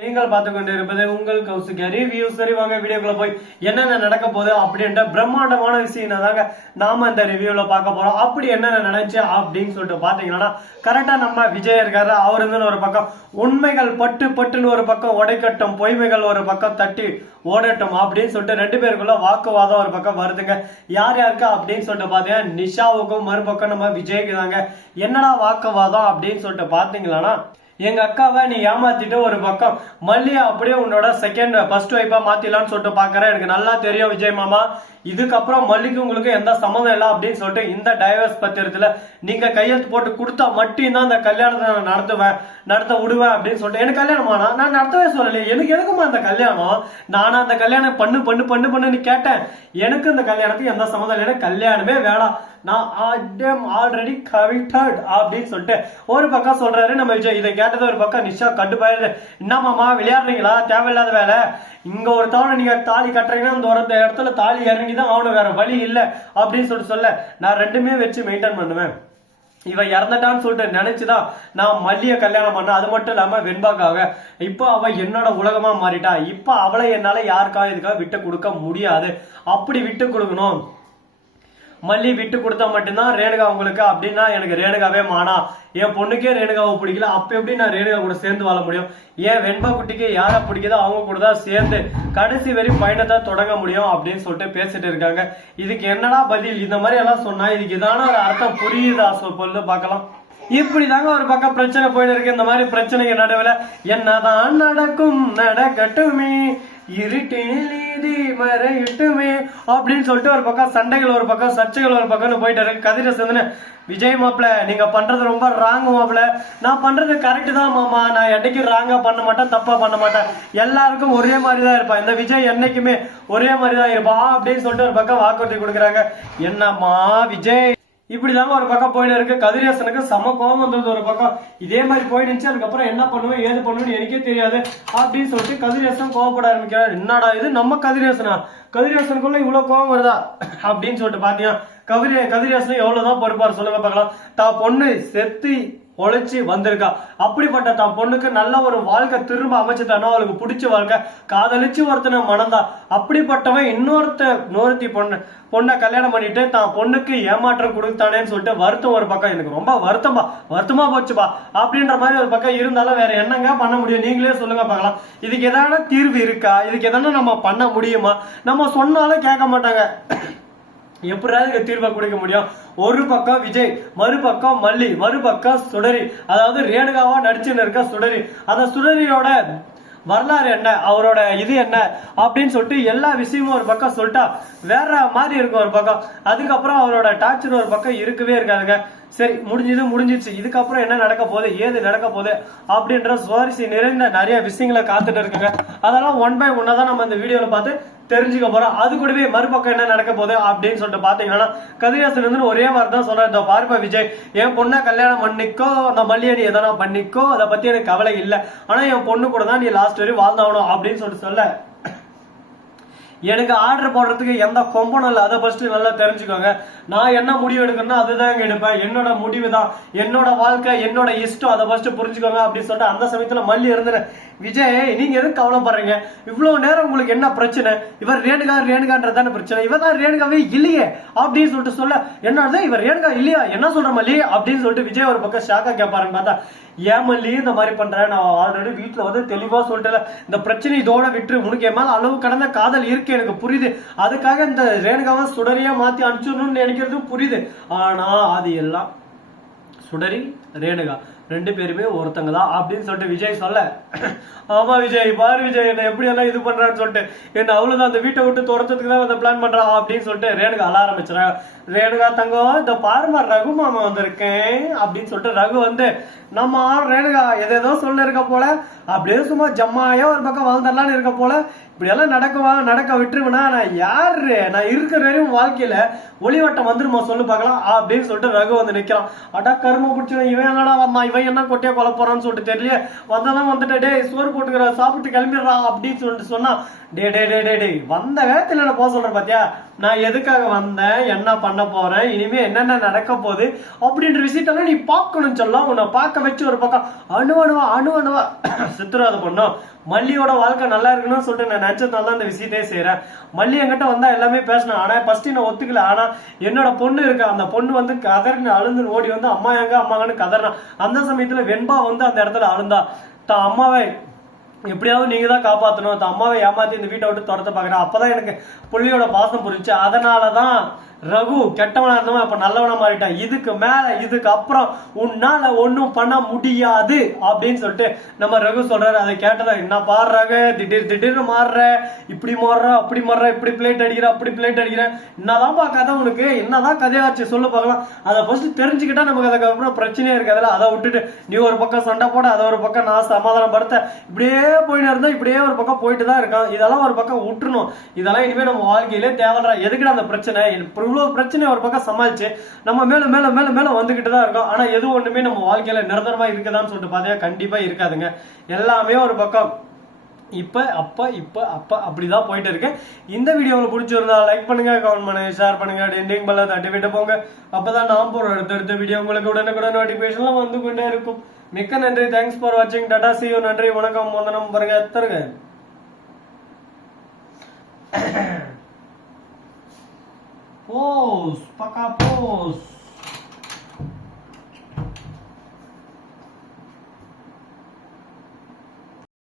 நீங்கள் பார்த்து கொண்டு இருப்பது உங்கள் கௌசிக ரிவ்யூ. சரி வாங்க வீடியோக்குள்ள போய் என்னென்ன நடக்க போகுது அப்படின்ற பிரம்மாண்டமான விஷயம் தாங்க நாம இந்த ரிவ்யூல பார்க்க போறோம். அப்படி என்னென்ன நினைச்சு அப்படின்னு சொல்லிட்டு பாத்தீங்கன்னா கரெக்டா நம்ம விஜய் இருக்காரு. அவர் இருந்து ஒரு பக்கம் உண்மைகள் பட்டு பட்டுன்னு ஒரு பக்கம் உடைக்கட்டும், பொய்மைகள் ஒரு பக்கம் தட்டி ஓடட்டும் அப்படின்னு சொல்லிட்டு ரெண்டு பேருக்குள்ள வாக்குவாதம் ஒரு பக்கம் வருதுங்க. யார் யாருக்கா அப்படின்னு சொல்லிட்டு பாத்தீங்கன்னா நிஷாவுக்கும் மறுபக்கம் நம்ம விஜய்க்கு தாங்க. என்னடா வாக்குவாதம் அப்படின்னு சொல்லிட்டு பாத்தீங்களா, எங்க அக்காவை நீ ஏமாத்திட்டு ஒரு பக்கம் மல்லியா அப்படியே உன்னோட ஃபர்ஸ்ட் வைப்பா மாத்திடலாம்னு சொல்லிட்டு பாக்குறேன். எனக்கு நல்லா தெரியும் விஜய் மாமா, இதுக்கப்புறம் மல்லிக்கு உங்களுக்கு எந்த சம்மந்தம் இல்லை அப்படின்னு சொல்லிட்டு இந்த டைவர்ஸ் பத்திரத்துல நீங்க கையெழுத்து போட்டு கொடுத்தா மட்டும்தான் இந்த கல்யாணத்தை நடத்த விடுவேன் அப்படின்னு சொல்லிட்டு. எனக்கு கல்யாணமானா நான் நடத்தவே சொல்லலையே, எனக்கு எதுக்குமா இந்த கல்யாணம், நானா அந்த கல்யாணம் பண்ணுன்னு கேட்டேன். எனக்கு இந்த கல்யாணத்துக்கு எந்த சம்மந்தம் இல்லை, எனக்கு கல்யாணமே வேணாம், நான் ஆல்ரெடி கமிட்டட் அப்படின்னு சொல்லிட்டு ஒரு பக்கம் சொல்றாரு நம்ம விஜய். இதை கேட்டது ஒரு பக்கம் நிஷா கட்டுப்பாயிரு. என்னமாமா விளையாடுறீங்களா, தேவையில்லாத வேலை, இங்க ஒரு தவணை நீங்க தாலி கட்டுறீங்கன்னா இந்த இடத்துல தாலி இறங்கிதான் அவனு, வேற வழி இல்லை அப்படின்னு சொல்ல நான் ரெண்டுமே வச்சு மெயின்டைன் பண்ணுவேன். இவன் இறந்துட்டான்னு சொல்லிட்டு நினைச்சுதான் நான் மல்லிய கல்யாணம் பண்ண. அது மட்டும் இல்லாம வெண்பாக்காக இப்போ அவ என்னோட உலகமா மாறிட்டா. இப்ப அவளை என்னால யாருக்காக இதுக்காக விட்டு கொடுக்க முடியாது. அப்படி விட்டு கொடுக்கணும், மல்லி விட்டு கொடுத்தா மட்டும்தான் ரேணுகா உங்களுக்கு அப்படின்னா எனக்கு ரேணுகாவே மானா. என் பொண்ணுக்கே ரேணுகாவை பிடிக்கல, அப்ப எப்படி நான் ரேணுகா கூட சேர்ந்து வாழ முடியும்? ஏன் வெண்பா குட்டிக்கு யாரை பிடிக்குதோ அவங்க கூட தான் சேர்ந்து கடைசி வரை பயணத்தை தொடங்க முடியும் அப்படின்னு சொல்லிட்டு பேசிட்டு இருக்காங்க. இதுக்கு என்னடா பதில்? இந்த மாதிரி எல்லாம் சொன்னா இதுக்கு இதான ஒரு அர்த்தம் புரியுதா சொல்லு பார்க்கலாம். இப்படிதாங்க ஒரு பக்கம் பிரச்சனை போயிட்டு இருக்கு. இந்த மாதிரி பிரச்சனைக்கு நடுவில் என்னதான் நடக்கும் நடக்கட்டுமே, இருட்டில் நீதி மறையட்டுமே அப்படின்னு சொல்லிட்டு ஒரு பக்கம் சண்டைகள் ஒரு பக்கம் சர்ச்சைகள் ஒரு பக்கம் போயிட்டு இருக்கு. கதிரசந்தன விஜய் மாப்பிள்ள நீங்க பண்றது ரொம்ப ராங் மாப்பிள்ள, நான் பண்றது கரெக்ட் தான் மாமா, நான் என்னைக்கும் ராங்கா பண்ண மாட்டேன், தப்பா பண்ண மாட்டேன், எல்லாருக்கும் ஒரே மாதிரி தான் இருப்பான், இந்த விஜய் என்னைக்குமே ஒரே மாதிரி தான் இருப்பான் அப்படின்னு சொல்லிட்டு ஒரு பக்கம் வாக்குறுதி கொடுக்குறாங்க. என்னம்மா விஜய் இப்படிதாங்க ஒரு பக்கம் போயிட்டு இருக்கு. கதிரேசனுக்கு சம கோபம் வந்தது ஒரு பக்கம். இதே மாதிரி போயிடுச்சு, அதுக்கப்புறம் என்ன பண்ணுவேன் ஏது பண்ணுவேன்னு எனக்கே தெரியாது அப்படின்னு சொல்லிட்டு கதிரேசன் கோவப்பட ஆரம்பிக்கிறார். என்னடா இது நம்ம கதிரேசனுக்குள்ள இவ்வளவு கோபம் வருதா அப்படின்னு சொல்லிட்டு பாத்தீங்கன்னா கதிரேசன் எவ்வளவுதான் பொறுப்பாரு சொல்லுங்க பார்க்கலாம். தான் பொண்ணு செத்து உழைச்சி வந்திருக்கா, அப்படிப்பட்ட தான் பொண்ணுக்கு நல்ல ஒரு வாழ்க்கை திரும்ப அமைச்சுட்டானோ, அவளுக்கு பிடிச்ச வாழ்க்கை, காதலிச்சு ஒருத்தனை மணந்தா, அப்படிப்பட்டவன் இன்னொருத்தி பொண்ணை கல்யாணம் பண்ணிட்டு தான் பொண்ணுக்கு ஏமாற்றம் கொடுத்தானேன்னு சொல்லிட்டு வருத்தம் ஒரு பக்கம். எனக்கு ரொம்ப வருத்தமா போச்சுப்பா அப்படின்ற மாதிரி ஒரு பக்கம் இருந்தாலும் வேற என்னங்க பண்ண முடியும், நீங்களே சொல்லுங்க பார்க்கலாம். இதுக்கு எதான தீர்வு இருக்கா? இதுக்கு எதான நம்ம பண்ண முடியுமா? நம்ம சொன்னாலும் கேட்க மாட்டாங்க, எப்படியாவது தீர்வை கொடுக்க முடியும்? ஒரு பக்கம் விஜய், மறுபக்கம் மல்லி, மறுபக்கம் சுடரி, அதாவது ரேணுகாவா நடிச்சுன்னு இருக்க சுடரி. அந்த சுடரியோட வரலாறு என்ன, அவரோட இது என்ன அப்படின்னு சொல்லிட்டு எல்லா விஷயமும் ஒரு பக்கம் சொல்லிட்டா வேற மாதிரி இருக்கும் ஒரு பக்கம். அதுக்கப்புறம் அவரோட டார்ச்சர் ஒரு பக்கம் இருக்கவே இருக்காதுங்க. சரி முடிஞ்சிச்சு, இதுக்கப்புறம் என்ன நடக்க போகுது ஏது நடக்க போகுது அப்படின்ற சுவாரஸ்ய நிறைந்த நிறைய விஷயங்களை காத்துட்டு இருக்குங்க. அதெல்லாம் ஒன் பை ஒன்னா தான் நம்ம இந்த வீடியோல பார்த்து தெரிஞ்சுக்க போறோம். அது கூடவே மறுபக்கம் என்ன நடக்க போகுது அப்படின்னு சொல்லிட்டு பாத்தீங்கன்னா கதிரேசன் வந்து ஒரே மாதிரி தான் சொல்ற, இந்த பாருப்பா விஜய், என் பொண்ணை கல்யாணம் பண்ணிக்கோ, அந்த மல்லியடி எதனா பண்ணிக்கோ, அதை பத்தி எனக்கு கவலை இல்லை, ஆனா என் பொண்ணு கூட தான் நீ லாஸ்ட் வரையும் வாழ்ந்தாகணும் அப்படின்னு சொல்ல எனக்கு ஆர்டர் போடுறதுக்கு எந்த கொம்பனும் இல்லை. அதை ஃபர்ஸ்ட் நல்லா தெரிஞ்சுக்கோங்க. நான் என்ன முடிவு எடுக்கணும்னா அதுதான் எடுப்பேன், என்னோட முடிவு தான், என்னோட வாழ்க்கை, என்னோட இஷ்டம், அதை ஃபர்ஸ்ட் புரிஞ்சுக்கோங்க அப்படின்னு சொல்லிட்டு அந்த சமயத்துல மல்லி இருந்துரு. விஜய் நீங்க எதுக்கு கவலைப்படுறீங்க, இவ்வளவு நேரம் உங்களுக்கு என்ன பிரச்சனை, இவர் ரேணுகான்றதான பிரச்சனை, இவர் தான் ரேணுகாவே இல்லையே அப்படின்னு சொல்லிட்டு என்னது இவர் ரேணுகா இல்லையா, என்ன சொல்ற மல்லி அப்படின்னு சொல்லிட்டு விஜய் ஒரு பக்கம் ஷாக்கா கேட்பாருன்னு பார்த்தா, ஏன் மல்லி இந்த மாதிரி பண்ற, நான் ஆல்ரெடி வீட்டுல வந்து தெளிவா சொல்லிட்டல, இந்த பிரச்சனை இதோட விட்டு, உனக்கு என் மேல அளவு கடந்த காதல் இருக்கு எனக்கு புரியுது, அதுக்காக இந்த ரேணுகாவை சுடரியா மாத்தி அனுப்பிச்சிடணும்னு நினைக்கிறது புரியுது, ஆனா அது எல்லாம் சுடரி ரேணுகா ரெண்டு பேருமே ஒருத்தங்க தான் அப்படின்னு சொல்லிட்டு விஜய் சொல்ல, ஆமா விஜய் பாரு விஜய் என்ன எப்படி எல்லாம் இது பண்றான்னு சொல்லிட்டு என்ன அவ்வளவுதான் அந்த வீட்டை விட்டு துரத்துறதுக்கு தான் அந்த பிளான் பண்றான் அப்படின்னு சொல்லிட்டு ரேணுகா அழ ஆரம்பிச்சுறாங்க. ரேணுகா தங்கம் இந்த பாருமா ரகு மாமா வந்திருக்கேன் அப்படின்னு சொல்லிட்டு ரகு வந்து நம்ம ரேணுகா எதோ சொல்ல இருக்க போல, அப்படியே சும்மா ஜம்மாயா ஒரு பக்கம் வாழ்ந்துடலான்னு இருக்க போல, இப்படி எல்லாம் நடக்க விட்டுருவேனா, நான் யாரு, நான் இருக்கிற வரையும் வாழ்க்கையில ஒளிவட்டம் வந்துருமா சொல்லு பார்க்கலாம் அப்படின்னு சொல்லிட்டு ரகு வந்து நிக்கிறான். அடா கரும பிடிச்சவன் இவன் என்னடா வந்தான், இவன் என்ன கொட்டையா கொலை போறான்னு சொல்லிட்டு தெரியல, வந்தாலும் வந்துட்டு டே சோறு போட்டுக்கிற சாப்பிட்டு கிளம்பிடுறான் அப்படின்னு சொல்லிட்டு சொன்னா, டே வந்த வேகத்துல என்ன போக சொல்ற பாத்தியா, நான் எதுக்காக வந்தேன், என்ன பண்ண போறேன், இனிமே என்னென்ன நடக்க போகுது அப்படின்ற விஷயத்தெல்லாம் நீ பார்க்கணும்னு சொல்லலாம். உன்னை பார்க்க வச்சு ஒரு பக்கம் அணுவணுவா சித்திரவதை பண்ணும். மல்லியோட வாழ்க்கை நல்லா இருக்கணும்னு சொல்லிட்டு நான் நினைச்சதுனால தான் இந்த விஷயத்தையே செய்யறேன். மல்லி என்கிட்ட வந்தா எல்லாமே பேசணும். ஆனா ஃபர்ஸ்ட் நான் ஒத்துக்கல. ஆனா என்னோட பொண்ணு இருக்கா, அந்த பொண்ணு வந்து கதறின்னு அழுந்து ஓடி வந்து அம்மாங்கன்னு கதறினா. அந்த சமயத்துல வெண்பா வந்து அந்த இடத்துல அழுந்தா. தான் அம்மாவை எப்படியாவது நீங்க தான் காப்பாற்றணும், தான் அம்மாவை ஏமாத்தி இந்த வீட்டை விட்டு துரத்த பாக்குறேன். அப்பதான் எனக்கு புள்ளியோட பாசம் புரிஞ்சு. அதனாலதான் ரகு கெட்டவனா இருந்தவன் அப்ப நல்லவனா மாறிட்டான். இதுக்கு மேல இதுக்கு அப்புறம் உன்னால ஒன்னும் பண்ண முடியாது அப்படின்னு சொல்லிட்டு நம்ம ரகு சொல்றாரு. அதை கேட்டதா என்ன பாடுறாங்க, திடீர்னு மாறுற, இப்படி மாறுற அப்படி மாறுற, இப்படி பிளேட் அடிக்கிற அப்படி பிளேட் அடிக்கிற, என்னதான்ப்பா கதை உனக்கு, என்னதான் கதையாச்சு சொல்லு பார்க்கலாம். அதை ஃபர்ஸ்ட் தெரிஞ்சுக்கிட்டா நமக்கு அதுக்கப்புறம் பிரச்சனையே இருக்காதுல்ல. அதை விட்டுட்டு நீ ஒரு பக்கம் சண்டை போட, அதை ஒரு பக்கம் நான் சமாதானம் படுத்த, இப்படியே போயிட்டு இருந்தா இப்படியே ஒரு பக்கம் போயிட்டு தான் இருக்கான். இதெல்லாம் ஒரு பக்கம் விட்டுருணும். இதெல்லாம் இனிமே நம்ம வாழ்க்கையிலே தேவையா எதுக்கிட்ட அந்த பிரச்சனை, இவ்வளவு பிரச்சனை ஒரு பக்கம் சமாளிச்சு நம்ம மேல மேல மேல மேல வந்துகிட்டு தான் இருக்கோம். ஆனா எது ஒண்ணுமே நம்ம வாழ்க்கையில நிரந்தரமா இருக்குதான்னு சொல்லிட்டு பார்த்தா கண்டிப்பா இருக்காதுங்க. எல்லாமே ஒரு பக்கம் இப்ப அப்படிதான் போயிட்டு இருக்கு. இந்த வீடியோ உங்களுக்கு பிடிச்சிருந்தா லைக் பண்ணுங்க, கமெண்ட் பண்ணுங்க, ஷேர் பண்ணுங்க, எண்டிங் பெல்ல தட்டி விட்டு போங்க. அப்பதான் நான் போற அடுத்த வீடியோ உங்களுக்கு உடனுக்குடன் நோட்டிபிகேஷன்லாம் வந்து கொண்டே இருக்கும். மிக்க நன்றி. தேங்க்ஸ் ஃபார் வாட்சிங். Tata, see you. நன்றி, வணக்கம், வந்தனம், பாருங்க தருங்க. Pose, paca pose.